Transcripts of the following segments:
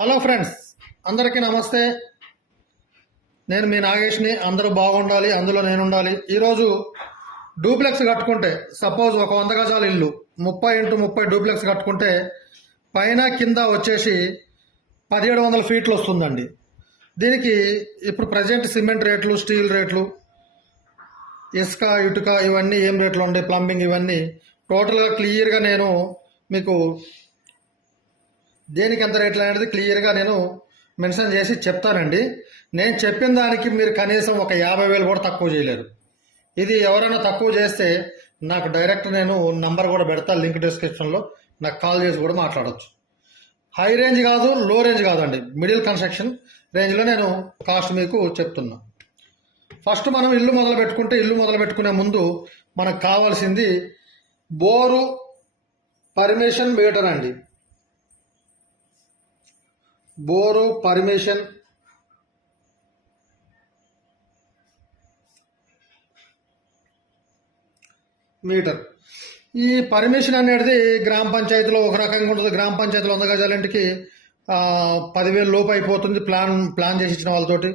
Hello friends అందరికీ నమస్తే. నేను మీ నాగేష్ని అందరూ బాగుండాలి అందులో నేను ఉండాలి ఈరోజు డూప్లెక్స్ కట్టుకుంటే సపోజ్ ఒక వంద గజాల ఇల్లు ముప్పై ఇంటూ ముప్పై డూప్లెక్స్ కట్టుకుంటే పైన కింద వచ్చేసి పదిహేడు వందల ఫీట్లు వస్తుందండి. దీనికి ఇప్పుడు ప్రజెంట్ సిమెంట్ రేట్లు స్టీల్ రేట్లు ఇసుక ఇటుక ఇవన్నీ ఏం రేట్లు ఉండే ప్లంబింగ్ ఇవన్నీ టోటల్గా క్లియర్గా నేను మీకు దేనికి ఎంత రేట్లు అనేది క్లియర్గా నేను మెన్షన్ చేసి చెప్తానండి. నేను చెప్పిన దానికి మీరు కనీసం ఒక యాభై వేలు కూడా తక్కువ చేయలేరు. ఇది ఎవరైనా తక్కువ చేస్తే నాకు డైరెక్ట్ నేను నంబర్ కూడా పెడతా లింక్ డిస్క్రిప్షన్లో నాకు కాల్ చేసి కూడా మాట్లాడవచ్చు హై రేంజ్ కాదు లో రేంజ్ కాదండి. మిడిల్ కన్స్ట్రక్షన్ రేంజ్లో నేను కాస్ట్ మీకు చెప్తున్నా. ఫస్ట్ మనం ఇల్లు మొదలు పెట్టుకుంటే ఇల్లు మొదలు పెట్టుకునే ముందు మనకు కావాల్సింది బోరు పర్మిషన్ మీటర్ అండి. Bore permission. మీటర్. ఈ పర్మిషన్ అనేది గ్రామ పంచాయతీలో ఒక రకంగా ఉంటుంది. గ్రామ పంచాయతీలో వంద గజాలింటికి పదివేలు లోపు అయిపోతుంది ప్లాన్ ప్లాన్ చేసి ఇచ్చిన వాళ్ళతోటి.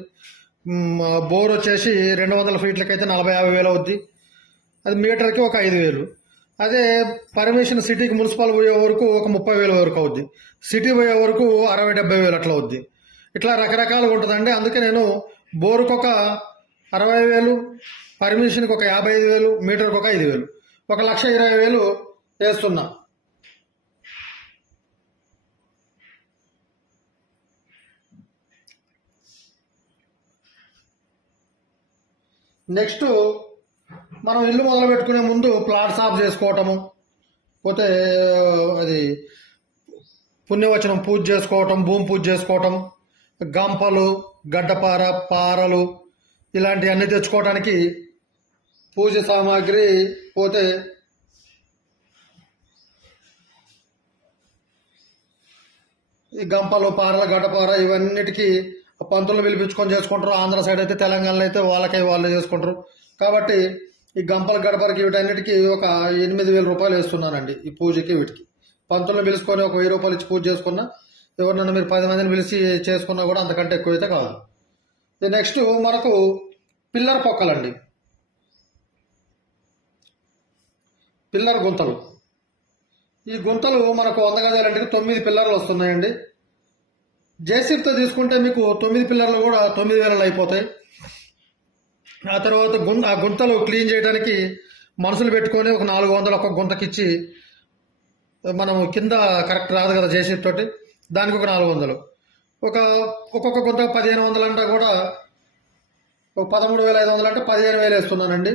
బోర్ వచ్చేసి రెండు వందల ఫీట్లకైతే నలభై యాభై వేలు అవుద్ది. అది మీటర్కి ఒక ఐదు వేలు. అదే పర్మిషన్ సిటీకి మున్సిపల్ పోయే వరకు ఒక ముప్పై వేల వరకు అవుద్ది. సిటీ పోయే వరకు అరవై డెబ్బై వేలు అట్లా అవుద్ది. ఇట్లా రకరకాలుగా ఉంటుందండి. అందుకే నేను బోరుకు ఒక అరవై వేలు పర్మిషన్కి ఒక యాభై ఐదు వేలు మీటర్కి ఒక ఐదు వేలు. ఒక లక్ష ఇరవై వేలు వేస్తున్నా. నెక్స్ట్ మనం ఇల్లు మొదలు పెట్టుకునే ముందు ప్లాట్ సాఫ్ చేసుకోవటము పోతే అది పుణ్యవచనం పూజ చేసుకోవటం భూమి పూజ చేసుకోవటం గంపలు గడ్డపార పారలు ఇలాంటివన్నీ తెచ్చుకోవడానికి పూజ సామాగ్రి పోతే ఈ గంపలు పారలు గడ్డపార ఇవన్నిటికీ పంతులు పిలిపించుకొని చేసుకుంటారు. ఆంధ్ర సైడ్ అయితే తెలంగాణలో అయితే వాళ్ళకై వాళ్ళు చేసుకుంటారు. కాబట్టి ఈ గంపల గడపరికి వీటన్నిటికీ ఒక ఎనిమిది వేల రూపాయలు వేస్తున్నానండి ఈ పూజకి వీటికి. పంతులను పిలుచుకొని ఒక వెయ్యి రూపాయలు ఇచ్చి పూజ చేసుకున్నా ఎవరినైనా మీరు పది మందిని పిలిచి చేసుకున్నా కూడా అంతకంటే ఎక్కువ అయితే కాదు నెక్స్ట్ మనకు పిల్లర్ పొక్కలండి. పిల్లర్ గుంతలు. ఈ గుంతలు మనకు వంద గజాలంటే తొమ్మిది పిల్లర్లు వస్తున్నాయండి. జేసీబీతో తీసుకుంటే మీకు తొమ్మిది పిల్లర్లు కూడా తొమ్మిది వేలలు అయిపోతాయి. ఆ తర్వాత గుంట ఆ గుంతలు క్లీన్ చేయడానికి మనుషులు పెట్టుకొని ఒక నాలుగు వందలు ఒక గుంతకిచ్చి మనం కింద కరెక్ట్ రాదు కదా చేసేటోటి తోటి దానికి ఒక నాలుగు వందలు. ఒక ఒక్కొక్క గుంత పదిహేను వందలు అంటే కూడా ఒక పదమూడు వేల ఐదు వందలు అంటే పదిహేను వేలు వేస్తున్నానండి.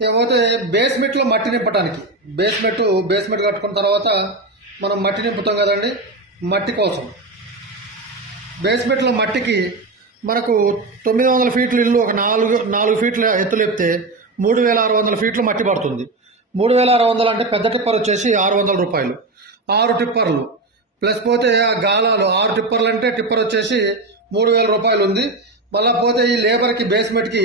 ఇకపోతే బేస్మెంట్లో మట్టి నింపడానికి బేస్మెంట్ బేస్మెంట్ కట్టుకున్న తర్వాత మనం మట్టి నింపుతాం కదండి మట్టి కోసం. బేస్మెంట్లో మట్టికి మనకు తొమ్మిది వందల ఫీట్ల ఇల్లు ఒక నాలుగు నాలుగు ఫీట్ల ఎత్తు లేపితే మూడు వేల ఆరు వందల ఫీట్లు మట్టి పడుతుంది. మూడు వేల ఆరు వందలు అంటే పెద్ద టిప్పర్ వచ్చేసి ఆరు వందల రూపాయలు. ఆరు టిప్పర్లు. ప్లస్ పోతే ఆ గాలాలు ఆరు టిప్పర్లు అంటే టిప్పర్ వచ్చేసి మూడు వేల రూపాయలు ఉంది. మళ్ళా పోతే ఈ లేబర్కి బేస్మెంట్కి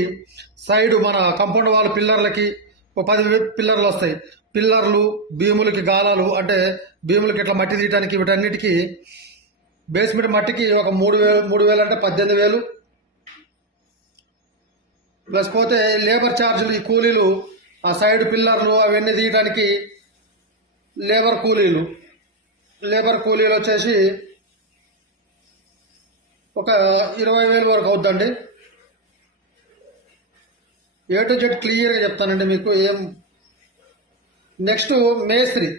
సైడ్ మన కంపౌండ్ వాళ్ళ పిల్లర్లకి ఒక పది పిల్లర్లు వస్తాయి. పిల్లర్లు భీములకి గాలాలు అంటే భీములకి ఇట్లా మట్టి తీయటానికి వీటన్నిటికీ బేస్మెంట్ మట్టికి ఒక మూడు వేలు మూడు వేలు అంటే పద్దెనిమిది వేలు. ప్లస్ పోతే లేబర్ ఛార్జీలు ఈ కూలీలు ఆ సైడ్ పిల్లర్లు అవన్నీ తీయడానికి లేబర్ కూలీలు. లేబర్ కూలీలు వచ్చేసి ఒక ఇరవై వేలు వరకు అవుద్దండి. ఏ టు జెడ్ క్లియర్గా చెప్తానండి మీకు ఏం నెక్స్ట్ మేస్త్రి.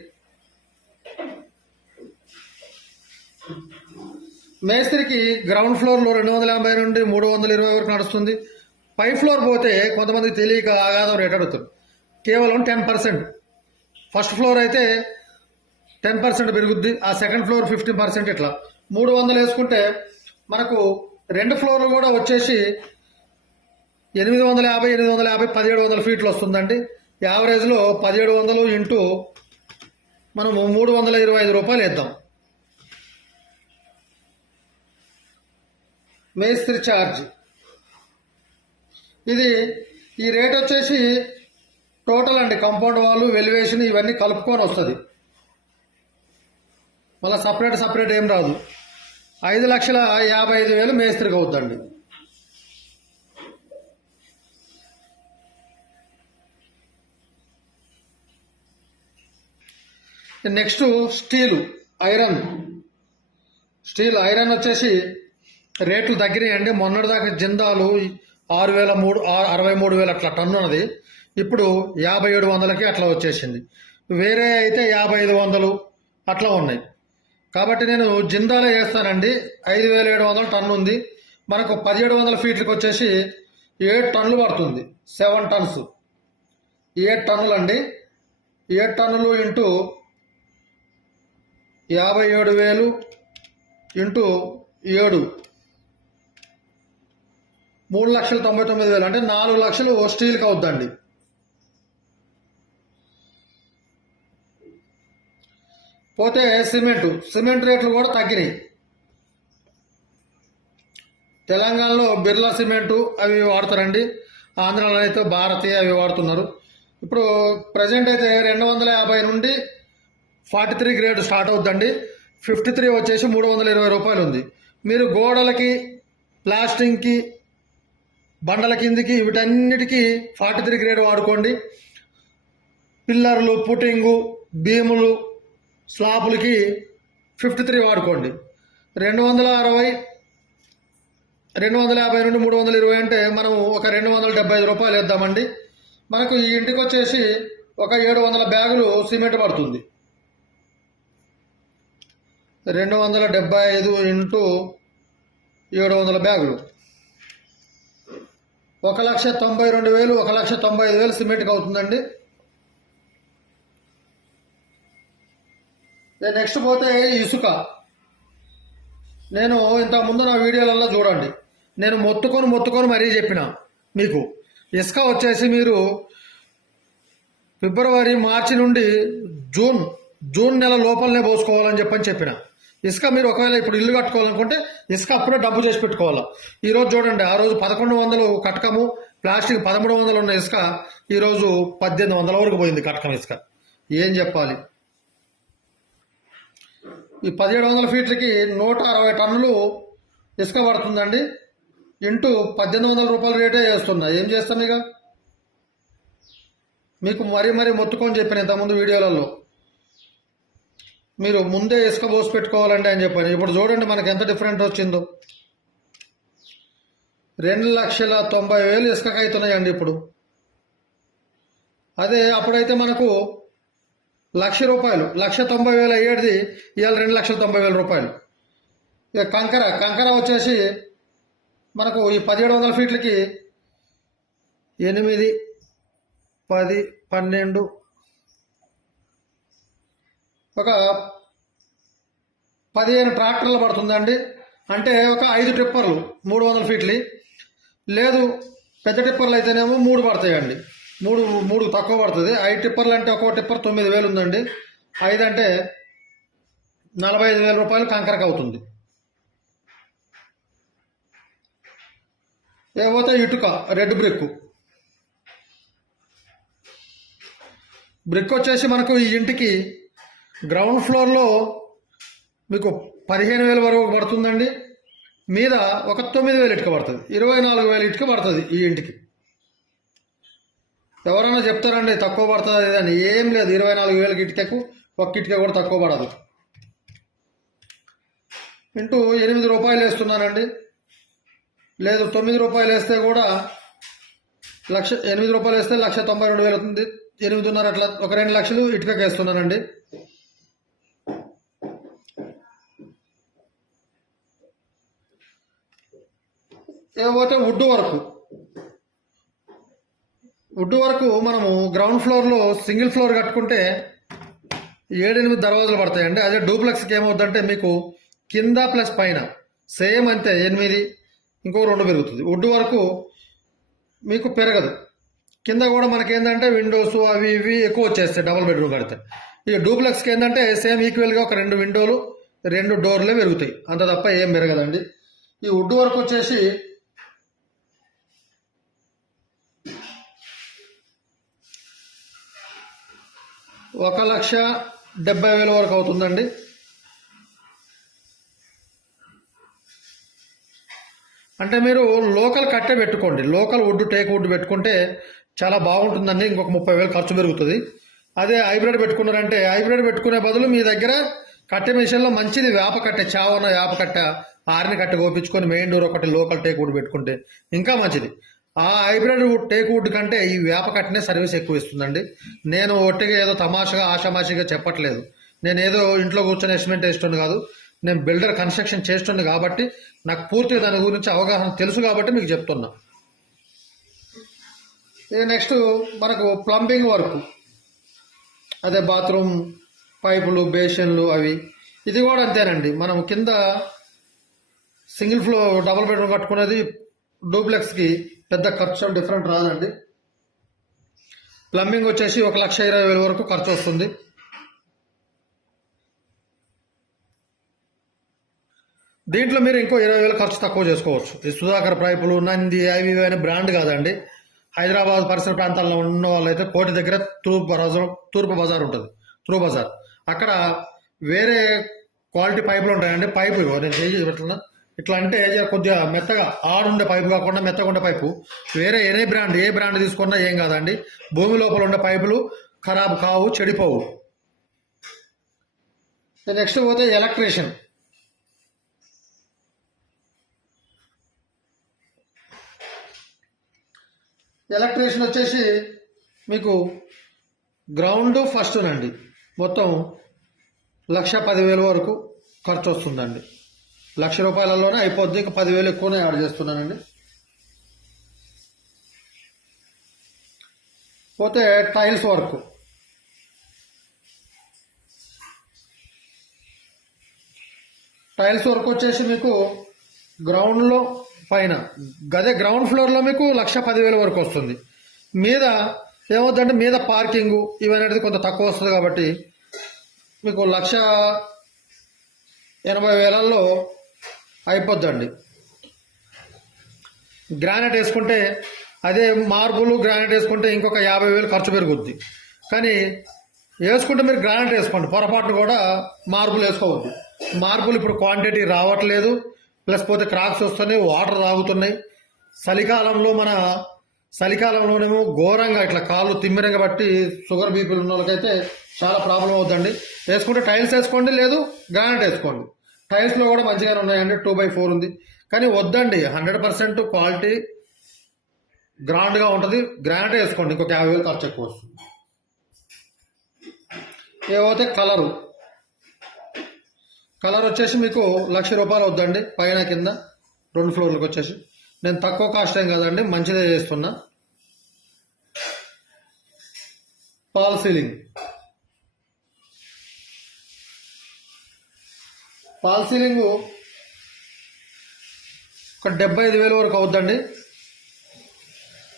మేస్త్రికి గ్రౌండ్ ఫ్లోర్లో రెండు వందల యాభై నుండి మూడు వందల ఇరవై వరకు నడుస్తుంది. పై ఫ్లోర్ పోతే కొంతమంది తెలియక ఆగాదం రేట్ అడుగుతారు. కేవలం టెన్ పర్సెంట్ ఫస్ట్ ఫ్లోర్ అయితే టెన్ పర్సెంట్ పెరుగుద్ది. ఆ సెకండ్ ఫ్లోర్ ఫిఫ్టీన్ పర్సెంట్ ఇట్లా. మూడు వందలు వేసుకుంటే మనకు రెండు ఫ్లోర్లు కూడా వచ్చేసి ఎనిమిది వందల యాభై ఎనిమిది వందల యాభై పదిహేడు వందల ఫీట్లు వస్తుందండి. యావరేజ్లో పదిహేడు వందలు ఇంటూ మనము మూడు వందల ఇరవై ఐదు రూపాయలు వేద్దాం. మేస్త్రి ఛార్జ్. ఇది ఈ రేట్ వచ్చేసి టోటల్ అండి కాంపౌండ్ వాళ్ళు వెలివేషన్ ఇవన్నీ కలుపుకొని వస్తుంది. మళ్ళీ సపరేట్ సపరేట్ ఏం రాదు. ఐదు లక్షల యాభై ఐదు వేలు మేస్త్రికి అవుతుందండి. Next steel iron. Steel iron వచ్చేసి రేట్లు తగ్గినాయండి. మొన్నటిదాకా జిందాలు ఆరు వేల మూడు అరవై మూడు వేలు అట్లా టన్ను ఉన్నది ఇప్పుడు యాభై ఏడు వందలకి అట్లా వచ్చేసింది. వేరే అయితే యాభై ఐదు వందలు అట్లా ఉన్నాయి. కాబట్టి నేను జిందాలే వేస్తానండి. ఐదు వేల ఏడు వందల టన్ను ఉంది మనకు పదిహేడు వందల ఫీట్లకు వచ్చేసి ఏడు టన్నులు పడుతుంది. Seven tons. ఏడు టన్నులు అండి ఏడు టన్నులు ఇంటూ యాభై ఏడు వేలు ఇంటూ ఏడు. మూడు లక్షల తొంభై తొమ్మిది వేలు. అంటే నాలుగు లక్షలు స్టీల్కి అవుద్దండి పోతే సిమెంటు. సిమెంట్ రేట్లు కూడా తగ్గినాయి. తెలంగాణలో బిర్లా సిమెంటు అవి వాడతారండి. ఆంధ్రాలో అయితే భారతీయ అవి వాడుతున్నారు. ఇప్పుడు ప్రజెంట్ అయితే రెండు వందల యాభై నుండి ఫార్టీ త్రీ గ్రేడ్ స్టార్ట్ అవుద్దండి. ఫిఫ్టీ త్రీ వచ్చేసి మూడు వందల ఇరవై రూపాయలు ఉంది మీరు గోడలకి ప్లాస్టింగ్కి బండల కిందికి వీటన్నిటికీ ఫార్టీ త్రీ గ్రేడ్ వాడుకోండి. పిల్లర్లు పుటింగు బీములు స్లాబులకి ఫిఫ్టీ త్రీ వాడుకోండి. రెండు వందల అరవై రెండు వందల యాభై నుండి మూడు వందల ఇరవై అంటే మనం ఒక రెండు వందల డెబ్బై ఐదు రూపాయలు వేద్దామండి. మనకు ఈ ఇంటికి వచ్చేసి ఒక ఏడు వందల బ్యాగులు సిమెంట్ పడుతుంది. రెండు వందల డెబ్బై ఐదు ఇంటూ ఏడు వందల బ్యాగులు. ఒక లక్ష తొంభై రెండు వేలు ఒక లక్ష తొంభై ఐదు వేలు సిమెంట్కి అవుతుందండి. నెక్స్ట్ పోతే ఇసుక? నేను ఇంత ముందు నా వీడియోలలో చూడండి. నేను మొత్తుకొని మొత్తుకొని మరీ చెప్పిన మీకు. ఇసుక వచ్చేసి మీరు ఫిబ్రవరి మార్చి నుండి జూన్ జూన్ నెల లోపలనే పోసుకోవాలని చెప్పని చెప్పిన. ఇసుక మీరు ఒకవేళ ఇప్పుడు ఇల్లు కట్టుకోవాలనుకుంటే ఇసుక అప్పుడే డబ్బు చేసి పెట్టుకోవాలి. ఈరోజు చూడండి ఆ రోజు పదకొండు వందలు కటకము ప్లాస్టిక్ పదమూడు వందలు ఉన్న ఇసుక ఈరోజు పద్దెనిమిది వందల వరకు పోయింది కటకం ఇసుక. ఏం చెప్పాలి? ఈ పదిహేడు వందల ఫీట్లకి నూట అరవై టన్నులు ఇసుక పడుతుందండి. ఇంటూ పద్దెనిమిది వందల రూపాయల రేటే వేస్తున్నా ఏం చేస్తాను ఇక? మీకు మరీ మరీ మొత్తుకొని చెప్పాను ఇంతకుముందు వీడియోలలో. మీరు ముందే ఇసుక పోసి పెట్టుకోవాలండి అని చెప్పాను ఇప్పుడు చూడండి మనకి ఎంత డిఫరెంట్ వచ్చిందో. రెండు లక్షల తొంభై వేలు ఇసుకకు అవుతున్నాయండి ఇప్పుడు. అదే అప్పుడైతే మనకు లక్ష రూపాయలు లక్ష తొంభై వేలు అయ్యేది ఇవాళ రెండు లక్షల తొంభై వేల రూపాయలు. ఇక కంకర కంకర వచ్చేసి మనకు ఈ పదిహేడు వందల ఫీట్లకి ఎనిమిది పది పన్నెండు ఒక పదిహేను ట్రాక్టర్లు పడుతుందండి. అంటే ఒక ఐదు టిప్పర్లు మూడు వందల ఫీట్లు. లేదు పెద్ద టిప్పర్లు అయితేనేమో మూడు పడతాయండి. మూడు మూడు తక్కువ పడుతుంది. ఐదు టిప్పర్లు అంటే ఒక్కో టిప్పర్ తొమ్మిది వేలు ఉందండి. ఐదు అంటే నలభై ఐదు వేల రూపాయలు కంకరకు అవుతుంది. ఏపోతే ఇటుక రెడ్ బ్రిక్. బ్రిక్ వచ్చేసి మనకు ఈ ఇంటికి గ్రౌండ్ ఫ్లోర్లో మీకు పదిహేను వేల వరకు పడుతుందండి. మీద ఒక తొమ్మిది వేలు ఇటుక పడుతుంది. ఇరవై నాలుగు వేల ఇటుక పడుతుంది ఈ ఇంటికి. ఎవరైనా చెప్తారండి తక్కువ పడుతుంది అని. ఏం లేదు ఇరవై నాలుగు వేలకి ఇటుకకు ఒక్క ఇటుక కూడా తక్కువ పడదు. ఇంటూ ఎనిమిది రూపాయలు వేస్తున్నానండి. లేదు తొమ్మిది రూపాయలు వేస్తే కూడా లక్ష ఎనిమిది రూపాయలు వేస్తే లక్ష తొంభై రెండు వేలు అవుతుంది. ఎనిమిదిన్నర అట్లా ఒక రెండు లక్షలు ఇటుకకి వేస్తున్నానండి. ఏకపోతే వుడ్ వరకు వుడ్ వరకు మనము గ్రౌండ్ ఫ్లోర్లో సింగిల్ ఫ్లోర్ కట్టుకుంటే ఏడెనిమిది దర్వాజలు పడతాయండి. అదే డూప్లెక్స్కి ఏమవుతుందంటే మీకు కింద ప్లస్ పైన సేమ్ అంతే ఎనిమిది ఇంకో రెండు పెరుగుతుంది. వుడ్ వరకు మీకు పెరగదు. కింద కూడా మనకి ఏంటంటే విండోస్ అవి ఇవి ఎక్కువ వచ్చేస్తాయి డబుల్ బెడ్రూమ్ కడితే. ఇక డూప్లెక్స్కి ఏంటంటే సేమ్ ఈక్వల్గా ఒక రెండు విండోలు రెండు డోర్లే పెరుగుతాయి. అంత తప్ప ఏం పెరగదండి. ఈ వుడ్ వరకు వచ్చేసి ఒక లక్ష డెబ్బై వేల వరకు అవుతుందండి. అంటే మీరు లోకల్ కట్టే పెట్టుకోండి. లోకల్ వుడ్ టేక్ వుడ్ పెట్టుకుంటే చాలా బాగుంటుందండి. ఇంకొక ముప్పై వేలు ఖర్చు పెరుగుతుంది. అదే హైబ్రిడ్ పెట్టుకున్నారంటే హైబ్రిడ్ పెట్టుకునే బదులు మీ దగ్గర కట్టె మిషన్లో మంచిది వేప కట్టె చావన వేప కట్ట ఆరిని కట్టె కోపించుకొని మెయిన్ డోర్ ఒకటి లోకల్ టేక్ వుడ్ పెట్టుకుంటే ఇంకా మంచిది. ఆ హైబ్రిడ్ టేక్వుడ్ టేక్ వుడ్ కంటే ఈ వేప కట్టనే సర్వీస్ ఎక్కువ ఇస్తుందండి నేను ఒట్టిగా ఏదో తమాషగా ఆషామాషిగా చెప్పట్లేదు. నేను ఏదో ఇంట్లో కూర్చొని ఎస్టిమేట్ వేస్తుండే కాదు. నేను బిల్డర్ కన్స్ట్రక్షన్ చేస్తుంది కాబట్టి నాకు పూర్తిగా దాని గురించి అవగాహన తెలుసు కాబట్టి మీకు చెప్తున్నా. ఇది నెక్స్ట్ మనకు ప్లంబింగ్ వర్క్. అదే బాత్రూమ్ పైపులు బేషన్లు అవి. ఇది కూడా అంతేనండి. మనం కింద సింగిల్ ఫ్లో డబుల్ బెడ్రూమ్ కట్టుకునేది డూప్లెక్స్కి పెద్ద ఖర్చు డిఫరెంట్ రాదండి. ప్లంబింగ్ వచ్చేసి ఒక లక్ష ఇరవై వేల వరకు ఖర్చు వస్తుంది. దీంట్లో మీరు ఇంకో ఇరవై వేలు ఖర్చు తక్కువ చేసుకోవచ్చు. ఈ సుధాకర్ పైపులు నంది అవి అనే బ్రాండ్ కాదండి. హైదరాబాద్ పరిసర ప్రాంతాల్లో ఉన్న వాళ్ళైతే కోటి దగ్గర తూర్పు బజార్ తూర్పు బజార్ ఉంటుంది. తూర్పు బజార్. అక్కడ వేరే క్వాలిటీ పైపులు ఉంటాయండి. పైపు నేను చేసి పెట్టిన? ఇట్లా అంటే కొద్దిగా మెత్తగా ఆడుండే పైపు కాకుండా మెత్తగా ఉండే పైపు. వేరే ఏ బ్రాండ్ ఏ బ్రాండ్ తీసుకున్నా ఏం కాదండి. భూమి లోపల ఉండే పైపులు ఖరాబ్ కావు చెడిపోవు. నెక్స్ట్ పోతే ఎలక్ట్రీషియన్ ఎలక్ట్రీషియన్ వచ్చేసి మీకు గ్రౌండ్ ఫస్ట్ నండి మొత్తం లక్ష పదివేల వరకు ఖర్చు వస్తుందండి లక్ష రూపాయలలోనే అయిపోద్ది. ఇంకా పదివేలు ఎక్కువనే యాడ్ చేస్తున్నానండి. పోతే టైల్స్ వర్క్. టైల్స్ వర్క్ వచ్చేసి మీకు గ్రౌండ్లో పైన గదే గ్రౌండ్ ఫ్లోర్లో మీకు లక్ష పదివేల వరకు వస్తుంది. మీద ఏమవుతుందంటే మీద పార్కింగ్ ఇవనేది కొంత తక్కువ వస్తుంది కాబట్టి మీకు లక్ష ఎనభై వేలల్లో అయిపోద్దండి. గ్రానైట్ వేసుకుంటే అదే మార్బుల్ గ్రానైట్ వేసుకుంటే ఇంకొక యాభై వేలు ఖర్చు పెరుగుద్ది. కానీ వేసుకుంటే మీరు గ్రానైట్ వేసుకోండి. పొరపాటు కూడా మార్బుల్ వేసుకోవద్దు. మార్బుల్ ఇప్పుడు క్వాంటిటీ రావట్లేదు. ప్లస్ పోతే క్రాక్స్ వస్తున్నాయి వాటర్ తాగుతున్నాయి. చలికాలంలో మన చలికాలంలోనేమో ఘోరంగా ఇట్లా కాళ్ళు తిమ్మిరంగా బట్టి షుగర్ బీపీలు ఉన్న వాళ్ళకైతే చాలా ప్రాబ్లం అవుతుందండి వేసుకుంటే టైల్స్ వేసుకోండి లేదు గ్రానైట్ వేసుకోండి. టైల్స్లో కూడా మంచిగానే ఉన్నాయండి టూ బై ఫోర్ ఉంది. కానీ వద్దండి. హండ్రెడ్ పర్సెంట్ క్వాలిటీ గ్రాండ్గా ఉంటుంది. గ్రాండ్గా వేసుకోండి. ఇంకొక యాభై వేలు ఖర్చు ఎక్కువ వస్తుంది. ఏవైతే కలరు కలర్ వచ్చేసి మీకు లక్ష రూపాయలు వద్దండి. పైన కింద రెండు ఫ్లోర్లకు వచ్చేసి. నేను తక్కువ కాస్ట్ ఏం కదండి. మంచిదే చేస్తున్నా. పాల్ సీలింగ్ ఫాల్ సీలింగ్ ఒక డెబ్బై ఐదు వేల వరకు అవుద్దండి.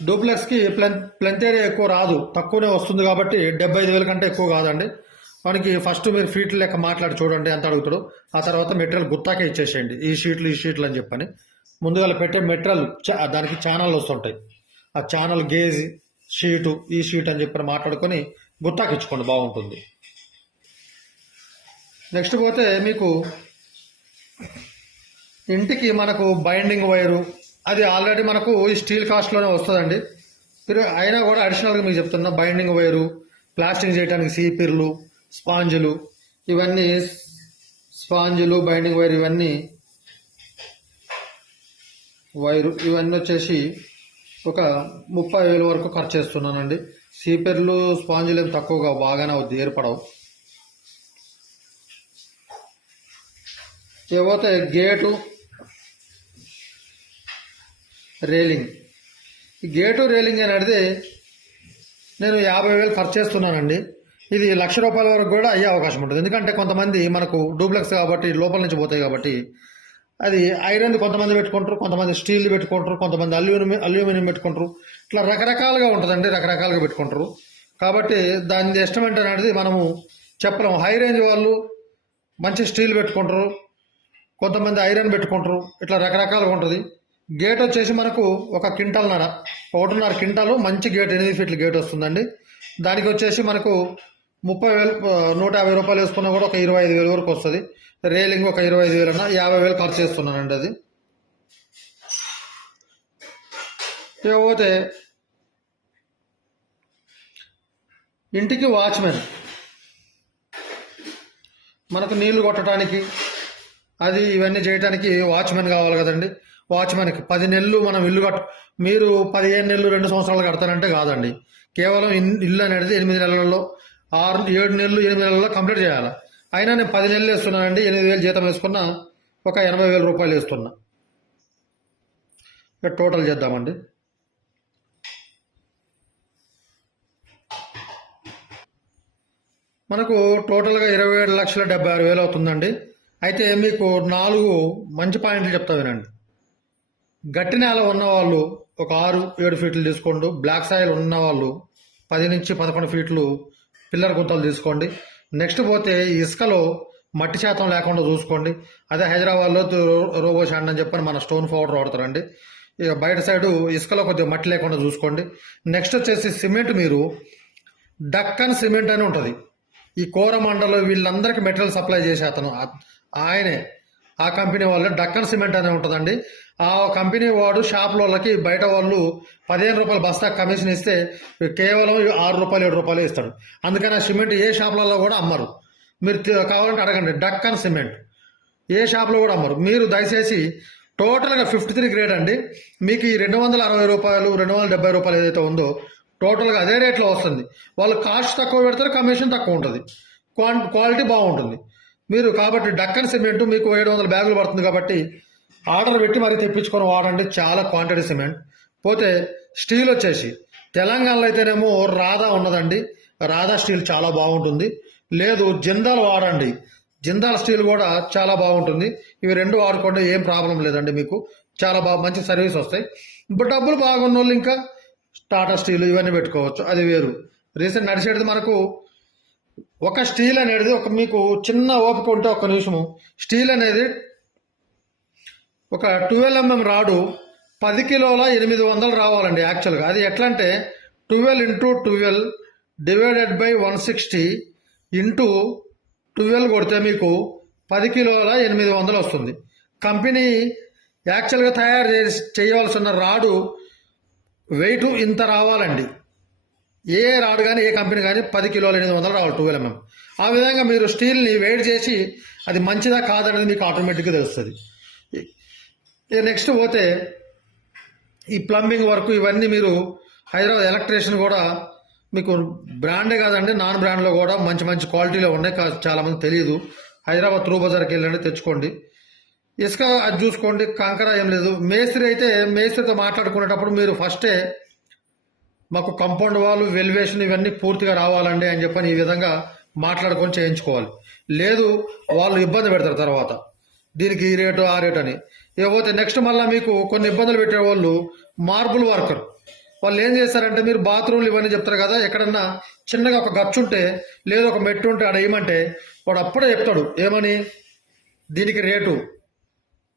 డూప్లెక్స్కి ప్లెంత్ ప్లెంత్ ఏరియా ఎక్కువ రాదు. తక్కువనే వస్తుంది కాబట్టి డెబ్బై ఐదు వేల కంటే ఎక్కువ కాదండి. మనకి ఫస్ట్ మీరు ఫీట్లు లెక్క మాట్లాడి చూడండి ఎంత అడుగుతాడు. ఆ తర్వాత మెటీరియల్ గుత్తాకే ఇచ్చేసేయండి. ఈ షీట్లు ఈ షీట్లు అని చెప్పని. ముందుగా పెట్టే మెటీరియల్ దానికి ఛానల్ వస్తుంటాయి. ఆ ఛానల్ గేజ్ షీటు ఈ షీట్ అని చెప్పని మాట్లాడుకొని గుత్తాకి ఇచ్చుకోండి బాగుంటుంది. నెక్స్ట్ పోతే మీకు ఇంటికి మనకు బైండింగ్ వైరు అది ఆల్రెడీ మనకు ఈ స్టీల్ కాస్ట్లోనే వస్తుందండి. మీరు అయినా కూడా అడిషనల్గా మీకు చెప్తున్నా బైండింగ్ వైరు ప్లాస్టింగ్ చేయడానికి సీపిర్లు స్పాంజులు ఇవన్నీ స్పాంజులు బైండింగ్ వైర్ ఇవన్నీ వైరు ఇవన్నీ వచ్చేసి ఒక ముప్పై వేల వరకు ఖర్చు చేస్తున్నానండి. సీపెర్లు స్పాంజులు ఏం తక్కువగా బాగానే ఏర్పడవు. ఇకపోతే గేటు రేలింగ్. ఈ గేటు రేలింగ్ అనేది నేను యాభై వేలు ఖర్చు చేస్తున్నానండి. ఇది లక్ష రూపాయల వరకు కూడా అయ్యే అవకాశం ఉంటుంది. ఎందుకంటే కొంతమంది మనకు డూప్లెక్స్ కాబట్టి లోపల నుంచి పోతాయి కాబట్టి అది ఐరన్ కొంతమంది పెట్టుకుంటారు కొంతమంది స్టీల్ పెట్టుకుంటారు కొంతమంది అల్యూమినియం అల్యూమినియం పెట్టుకుంటారు. ఇట్లా రకరకాలుగా ఉంటుందండి రకరకాలుగా పెట్టుకుంటారు. కాబట్టి దాని ఇష్టం అనేది మనము చెప్పలేము. హై రేంజ్ వాళ్ళు మంచి స్టీల్ పెట్టుకుంటారు. కొంతమంది ఐరన్ పెట్టుకుంటారు. ఇట్లా రకరకాలుగా ఉంటుంది. గేట్ వచ్చేసి మనకు ఒక క్వింటాల్నర ఒకటిన్నర క్వింటాలు మంచి గేట్ ఎనిమిది ఫీట్ల గేట్ వస్తుందండి. దానికి వచ్చేసి మనకు ముప్పై వేలు నూట యాభై రూపాయలు వేసుకున్నా కూడా ఒక ఇరవై ఐదు వేలు వరకు వస్తుంది. రేలింగ్ ఒక ఇరవై ఐదు వేలు అన్న యాభై వేలు ఖర్చు చేస్తున్నానండి అది. ఇకపోతే ఇంటికి వాచ్మెన్. మనకు నీళ్ళు కొట్టడానికి అది ఇవన్నీ చేయడానికి వాచ్మెన్ కావాలి కదండి. వాచ్మెన్కి పది నెలలు మనం ఇల్లు కట్టు మీరు పదిహేను నెలలు రెండు సంవత్సరాలు కడతారంటే కాదండి. కేవలం ఇన్- ఇల్లు అనేది ఎనిమిది నెలల్లో ఆరు ఏడు నెలలు ఎనిమిది నెలల్లో కంప్లీట్ చేయాలి. అయినా నేను పది నెలలు వేస్తున్నానండి ఎనిమిది వేలు జీతం వేసుకున్నా ఒక ఎనభై వేల రూపాయలు వేస్తున్నా. ఇక టోటల్ చేద్దామండి. మనకు టోటల్గా ఇరవై ఏడు లక్షల డెబ్బై ఆరు వేలు అవుతుందండి. అయితే మీకు నాలుగు మంచి పాయింట్లు చెప్తా వినండి. గట్టి నేల ఉన్నవాళ్ళు ఒక ఆరు ఏడు ఫీట్లు తీసుకోండి. బ్లాక్ సాయిల్ ఉన్నవాళ్ళు పది నుంచి పదకొండు ఫీట్లు పిల్లర్ గుంతలు తీసుకోండి. నెక్స్ట్ పోతే ఇసుకలో మట్టి శాతం లేకుండా చూసుకోండి. అదే హైదరాబాద్లో రోబో శాండ్ అని చెప్పని మన స్టోన్ పౌడర్ వాడతారండి. ఇక బయట సైడు ఇసుకలో కొద్దిగా మట్టి లేకుండా చూసుకోండి. నెక్స్ట్ వచ్చేసి సిమెంట్ మీరు డక్కన్ సిమెంట్ అని ఉంటుంది. ఈ కోరమండలు వీళ్ళందరికీ మెటీరియల్ సప్లై చేసే అతను. ఆయనే. ఆ కంపెనీ వాళ్ళు. డక్కన్ సిమెంట్ అనే ఉంటుందండి. ఆ కంపెనీ వాడు షాప్ వాళ్ళకి బయట వాళ్ళు పదిహేను రూపాయలు బస్తా కమిషన్ ఇస్తే కేవలం ఆరు రూపాయలు ఏడు రూపాయలు ఇస్తాడు అందుకని ఆ సిమెంట్ ఏ షాపులలో కూడా అమ్మరు. మీరు కావాలంటే అడగండి. డక్కన్ సిమెంట్. ఏ షాప్లో కూడా అమ్మరు. మీరు దయచేసి టోటల్గా ఫిఫ్టీ త్రీ గ్రేడ్ అండి. మీకు ఈ రెండు వందల అరవై రూపాయలు రెండు వందల డెబ్బై రూపాయలు ఏదైతే ఉందో టోటల్గా అదే రేట్లో వస్తుంది. వాళ్ళు కాస్ట్ తక్కువ పెడతారు కమిషన్ తక్కువ ఉంటుంది. క్వాన్ క్వాలిటీ బాగుంటుంది. మీరు కాబట్టి డక్కన్ సిమెంట్ మీకు ఏడు వందల బ్యాగులు పడుతుంది కాబట్టి ఆర్డర్ పెట్టి మరి తెప్పించుకొని వాడండి. చాలా క్వాంటిటీ సిమెంట్ పోతే స్టీల్ వచ్చేసి తెలంగాణలో అయితేనేమో రాధా ఉన్నదండి. రాధా స్టీల్ చాలా బాగుంటుంది. లేదు జిందాల్ వాడండి. జిందాల్ స్టీల్ కూడా చాలా బాగుంటుంది. ఇవి రెండు వాడుకోండి ఏం ప్రాబ్లం లేదండి మీకు. చాలా బాగా మంచి సర్వీస్ వస్తాయి. ఇప్పుడు డబ్బులు బాగున్న వాళ్ళు ఇంకా టాటా స్టీల్ ఇవన్నీ పెట్టుకోవచ్చు. అది వేరు. రీసెంట్ నడిచేది మనకు ఒక స్టీల్ అనేది ఒక మీకు చిన్న ఓపిక ఉంటే ఒక నిమిషము. స్టీల్ అనేది ఒక ట్వెల్వ్ ఎంఎం రాడు. పది కిలోల ఎనిమిది వందలు రావాలండి యాక్చువల్గా అది ఎట్లా అంటే twelve into twelve divided by one sixty into twelve కొడితే మీకు పది కిలోల ఎనిమిది వందలు వస్తుంది. కంపెనీ యాక్చువల్గా తయారు చేసి చేయవలసిన రాడు వెయిట్ ఇంత రావాలండి. ఏ రాడ్ కానీ ఏ కంపెనీ కానీ పది కిలోలు ఎనిమిది వందలు రావాలి ట్వెల్వ్ ఎంఎం ఆ విధంగా మీరు స్టీల్ని వెయిట్ చేసి అది మంచిదా కాదనేది మీకు ఆటోమేటిక్గా తెలుస్తుంది. ఇక నెక్స్ట్ పోతే ఈ ప్లంబింగ్ వర్క్ ఇవన్నీ మీరు హైదరాబాద్ ఎలక్ట్రీషియన్ కూడా మీకు బ్రాండే కాదండి నాన్ బ్రాండ్లో కూడా మంచి మంచి క్వాలిటీలో ఉన్నాయి. చాలామంది చాలా మంది తెలియదు. హైదరాబాద్ త్రూ బజార్కి వెళ్ళండి తెచ్చుకోండి. ఇసుక అది చూసుకోండి కంకర ఏం లేదు. మేస్త్రి అయితే మేస్త్రితో మాట్లాడుకునేటప్పుడు మీరు ఫస్టే మాకు కంపౌండ్ వాళ్ళు వెలివేషన్ ఇవన్నీ పూర్తిగా రావాలండి అని చెప్పని ఈ విధంగా మాట్లాడుకొని చేయించుకోవాలి. లేదు వాళ్ళు ఇబ్బంది పెడతారు తర్వాత. దీనికి ఈ రేటు ఆ రేటు అని. ఇకపోతే నెక్స్ట్ మళ్ళీ మీకు కొన్ని ఇబ్బందులు పెట్టే వాళ్ళు మార్బుల్ వర్కర్ వాళ్ళు ఏం చేస్తారంటే మీరు బాత్రూమ్లు ఇవన్నీ చెప్తారు కదా ఎక్కడన్నా చిన్నగా ఒక గచ్చు ఉంటే లేదు ఒక మెట్టు ఉంటే ఆడ ఏమంటే వాడు అప్పుడే చెప్తాడు ఏమని? దీనికి రేటు.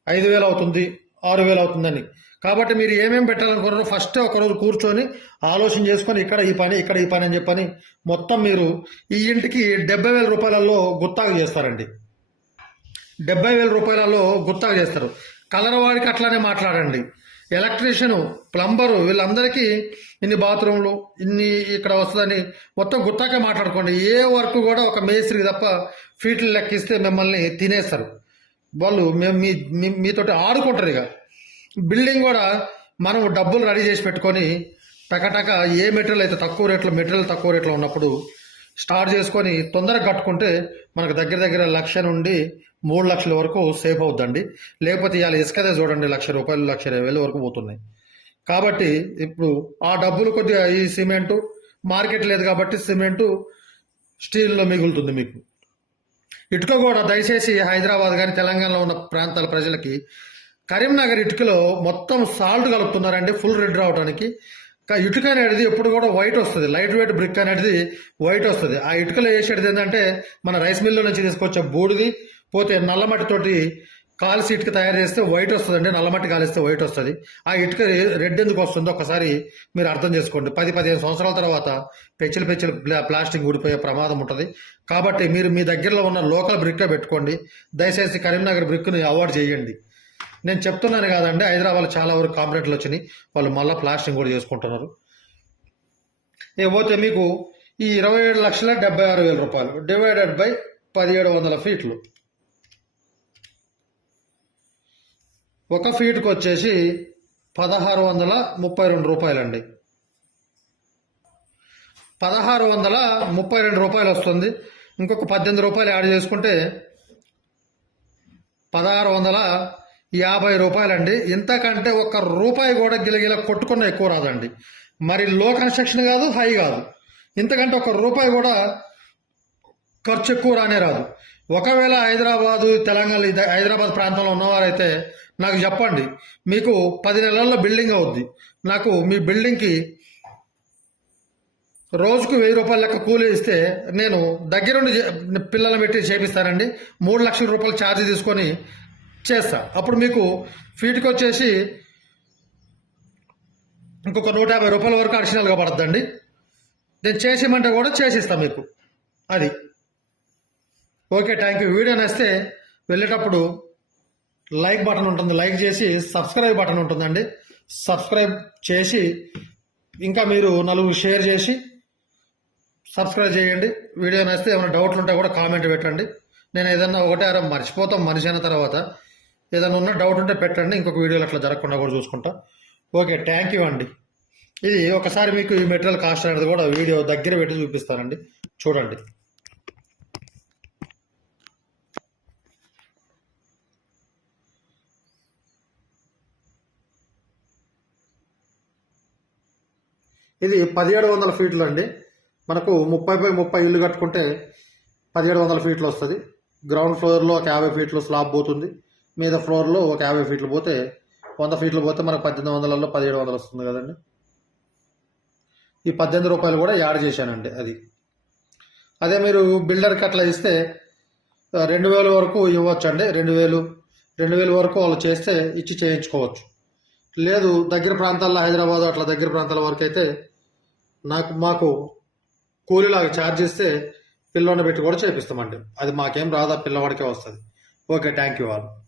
ఐదు వేలు అవుతుంది ఆరు వేలు అవుతుందని. కాబట్టి మీరు ఏమేమి పెట్టాలనుకున్నారో ఫస్ట్ ఒకరోజు కూర్చొని ఆలోచన చేసుకొని ఇక్కడ ఈ పని ఇక్కడ ఈ పని అని చెప్పని మొత్తం మీరు ఈ ఇంటికి డెబ్బై వేల రూపాయలలో గుత్తాగా చేస్తారండి. డెబ్బై వేల రూపాయలలో గుత్తాగా చేస్తారు. కలర్ వాడికి అట్లానే మాట్లాడండి. ఎలక్ట్రీషియను ప్లంబరు వీళ్ళందరికీ ఇన్ని బాత్రూమ్లు ఇన్ని ఇక్కడ వస్తుందని మొత్తం గుత్తాకే మాట్లాడుకోండి. ఏ వర్క్ కూడా ఒక మేస్త్రికి తప్ప ఫీట్లు లెక్కిస్తే మిమ్మల్ని తినేస్తారు. వాళ్ళు మేము మీ మీతోటి ఆడుకుంటారు ఇక. బిల్డింగ్ కూడా మనం డబ్బులు రెడీ చేసి పెట్టుకొని టకటక ఏ మెటీరియల్ అయితే తక్కువ రేట్లో మెటీరియల్ తక్కువ రేట్లో ఉన్నప్పుడు స్టార్ట్ చేసుకొని తొందరగా కట్టుకుంటే మనకు దగ్గర దగ్గర లక్ష నుండి మూడు లక్షల వరకు సేఫ్ అవుద్దండి. లేకపోతే ఇవాళ ఇసుకదే చూడండి లక్ష రూపాయలు లక్ష ఇరవై వేలు వరకు పోతున్నాయి. కాబట్టి ఇప్పుడు ఆ డబ్బులు కొద్దిగా ఈ సిమెంటు మార్కెట్ లేదు కాబట్టి సిమెంటు స్టీల్లో మిగులుతుంది మీకు. ఇటుక కూడా దయచేసి హైదరాబాద్ కానీ తెలంగాణలో ఉన్న ప్రాంతాల ప్రజలకి కరీంనగర్ ఇటుకలో మొత్తం సాల్ట్ కలుపుతున్నారండి ఫుల్ రెడ్ రావడానికి ఇటుక అనేది ఎప్పుడు కూడా వైట్ వస్తుంది లైట్ వెయిట్ బ్రిక్ అనేది వైట్ వస్తుంది. ఆ ఇటుకలో వేసేది ఏంటంటే మన రైస్ మిల్లు నుంచి తీసుకొచ్చే బూడిది పోతే నల్లమట్టితోటి కాల్సి ఇటుక తయారు చేస్తే వైట్ వస్తుంది అంటే నల్లమట్టి కాలిస్తే వైట్ వస్తుంది. ఆ ఇటుక రెడ్ ఎందుకు వస్తుందో ఒకసారి మీరు అర్థం చేసుకోండి. పది పదిహేను సంవత్సరాల తర్వాత పెచ్చులు పెచ్చులు ప్లా- ప్లాస్టిక్ ఊడిపోయే ప్రమాదం ఉంటుంది. కాబట్టి మీరు మీ దగ్గరలో ఉన్న లోకల్ బ్రిక్లో పెట్టుకోండి. దయచేసి కరీంనగర్ బ్రిక్ని అవాయిడ్ చేయండి. నేను చెప్తున్నాను కాదండి హైదరాబాద్ చాలా వరకు కాంప్లైంట్లు వచ్చినాయి. వాళ్ళు మళ్ళీ ప్లాస్టింగ్ కూడా చేసుకుంటున్నారు. ఇకపోతే మీకు ఈ ఇరవై ఏడు లక్షల డెబ్బై ఆరు వేల రూపాయలు డివైడెడ్ బై పదిహేడు వందల ఫీట్లు. ఒక ఫీట్కి వచ్చేసి పదహారు వందల ముప్పై రెండు రూపాయలండి. పదహారు వందల ముప్పై రెండు రూపాయలు వస్తుంది. ఇంకొక పద్దెనిమిది రూపాయలు యాడ్ చేసుకుంటే పదహారు వందల యాభై రూపాయలండి. ఇంతకంటే ఒక రూపాయి కూడా గిలగిల కొట్టుకున్న ఎక్కువ రాదండి. మరి లో కన్స్ట్రక్షన్ కాదు హై కాదు. ఇంతకంటే ఒక రూపాయి కూడా ఖర్చు ఎక్కువ రానే రాదు. ఒకవేళ హైదరాబాదు తెలంగాణ ఇది హైదరాబాద్ ప్రాంతంలో ఉన్నవారైతే నాకు చెప్పండి. మీకు పది నెలల్లో బిల్డింగ్ అవుద్ది. నాకు మీ బిల్డింగ్కి రోజుకు వెయ్యి రూపాయల లెక్క కూలీ ఇస్తే నేను దగ్గరుండి చే- పెట్టి చేపిస్తానండి. మూడు లక్షల రూపాయలు ఛార్జ్ తీసుకొని చేస్తా. అప్పుడు మీకు ఫీట్కి వచ్చేసి ఇంకొక నూట యాభై రూపాయల వరకు అడిషనల్గా పడద్దండి. నేను చేసేయమంటే కూడా చేసిస్తా మీకు. అది. ఓకే థ్యాంక్ యూ వీడియో నచ్చితే వెళ్ళేటప్పుడు లైక్ బటన్ ఉంటుంది. లైక్ చేసి సబ్స్క్రైబ్ బటన్ ఉంటుందండి. సబ్స్క్రైబ్ చేసి ఇంకా మీరు నలుగురు షేర్ చేసి సబ్స్క్రైబ్ చేయండి. వీడియో నచ్చితే ఏమైనా డౌట్లు ఉంటే కూడా కామెంట్ పెట్టండి. నేను ఏదన్నా ఒకటే అరే మర్చిపోతాం. మనిషి అయిన తర్వాత ఏదైనా ఉన్న డౌట్ ఉంటే పెట్టండి. ఇంకొక వీడియోలు అట్లా జరగకుండా కూడా చూసుకుంటా. ఓకే థ్యాంక్ యూ అండి. ఇది ఒకసారి మీకు ఈ మెటీరియల్ కాస్ట్ అనేది కూడా వీడియో దగ్గర పెట్టి చూపిస్తానండి. చూడండి. ఇది పదిహేడు వందల ఫీట్లు అండి. మనకు ముప్పై బై ముప్పై ఇల్లు కట్టుకుంటే పదిహేడు వందల ఫీట్లు వస్తుంది. గ్రౌండ్ ఫ్లోర్లో ఒక యాభై ఫీట్లు స్లాబ్ పోతుంది. మీద ఫ్లోర్లో ఒక యాభై ఫీట్లు పోతే వంద ఫీట్లు పోతే మనకు పద్దెనిమిది వందలలో పదిహేడు వందలు వస్తుంది కదండి. ఈ పద్దెనిమిది రూపాయలు కూడా యాడ్ చేశానండి అది. అదే మీరు బిల్డర్కి అట్లా ఇస్తే రెండు వేల వరకు ఇవ్వచ్చు అండి రెండు వేలు రెండు వేల వరకు వాళ్ళు చేస్తే ఇచ్చి చేయించుకోవచ్చు. లేదు దగ్గర ప్రాంతాల్లో హైదరాబాద్ అట్లా దగ్గర ప్రాంతాల వరకు అయితే నాకు మాకు కూలీలాగా ఛార్జ్ చేస్తే పిల్లోని పెట్టి కూడా చేపిస్తామండి. అది మాకేం రాదా పిల్లవాడికే వస్తుంది. Okay thank you all